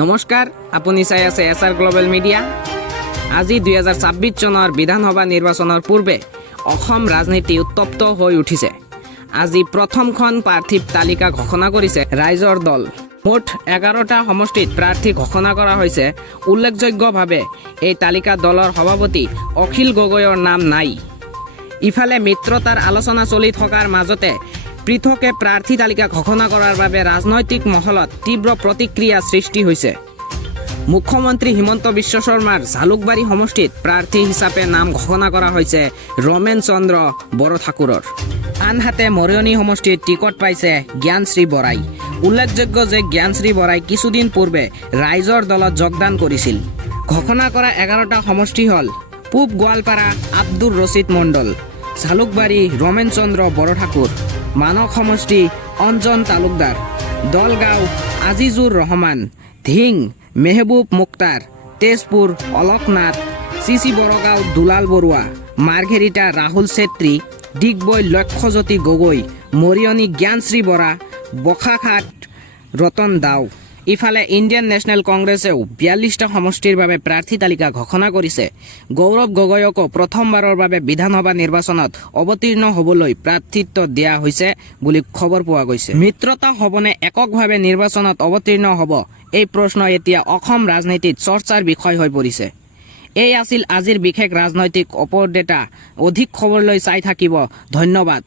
নমস্কাৰ, আপুনি চাই আছে এছআৰ গ্লোবেল মিডিয়া। আজি 2026 চনৰ বিধানসভা নিৰ্বাচনৰ পূৰ্বে অসম ৰাজনীতি উত্তপ্ত হৈ উঠিছে। আজি প্ৰথমখন প্ৰাৰ্থী তালিকা ঘোষণা কৰিছে ৰাইজৰ দল। মুঠ 11টা সমষ্টিত প্ৰাৰ্থী ঘোষণা কৰা হৈছে। উল্লেখযোগ্যভাৱে এই তালিকাত দলৰ সভাপতি অখিল গগৈৰ নাম নাই। ইফালে মিত্ৰতাৰ আলোচনা চলি থকাৰ মাজতে পৃথকে প্ৰাৰ্থী তালিকা ঘোষণা কৰাৰ বাবে ৰাজনৈতিক মহলত তীব্ৰ প্ৰতিক্ৰিয়া সৃষ্টি হৈছে। মুখ্যমন্ত্ৰী হিমন্ত বিশ্ব শৰ্মাৰ জালুকবাৰী সমষ্টিত প্ৰাৰ্থী হিচাপে নাম ঘোষণা কৰা হৈছে ৰমেন চন্দ্ৰ বৰঠাকুৰৰ। আনহাতে মৰিয়নি সমষ্টিত টিকট পাইছে জ্ঞানশ্ৰী বৰাই। উল্লেখযোগ্য যে জ্ঞানশ্ৰী বৰাই কিছুদিন পূৰ্বে ৰাইজৰ দলত যোগদান কৰিছিল। ঘোষণা কৰা 11টা সমষ্টি হ'ল পূব গোৱালপাৰা আব্দুৰ ৰছিদ মণ্ডল, জালুকবাৰী ৰমেন চন্দ্ৰ বৰঠাকুৰ, মানস সমষ্টি অঞ্জন তালুকদাৰ, দলগাঁও আজিজুৰ ৰহমান, ধিং মেহবুব মুক্তাৰ, তেজপুৰ অলকনাথ, চিচি বৰগাঁও দুলাল বৰুৱা, মাৰ্ঘেৰিটা ৰাহুল চেত্ৰী, ডিগবৈ লক্ষ্যজ্যোতি গগৈ, মৰিয়নি জ্ঞানশ্ৰী বৰা, বখাঘাট ৰতন দাও। ইফালে ইণ্ডিয়ান নেশ্যনেল কংগ্ৰেছেও 42টা সমষ্টিৰ বাবে প্ৰাৰ্থী তালিকা ঘোষণা কৰিছে। গৌৰৱ গগৈকো প্ৰথমবাৰৰ বাবে বিধানসভা নিৰ্বাচনত অৱতীৰ্ণ হ'বলৈ প্ৰাৰ্থিত্ব দিয়া হৈছে বুলি খবৰ পোৱা গৈছে। মিত্ৰতা হ'বনে এককভাৱে নিৰ্বাচনত অৱতীৰ্ণ হ'ব, এই প্ৰশ্ন এতিয়া অসম ৰাজনীতিত চৰ্চাৰ বিষয় হৈ পৰিছে। এই আছিল আজিৰ বিশেষ ৰাজনৈতিক আপডেট। অধিক খবৰলৈ চাই থাকিব। ধন্যবাদ।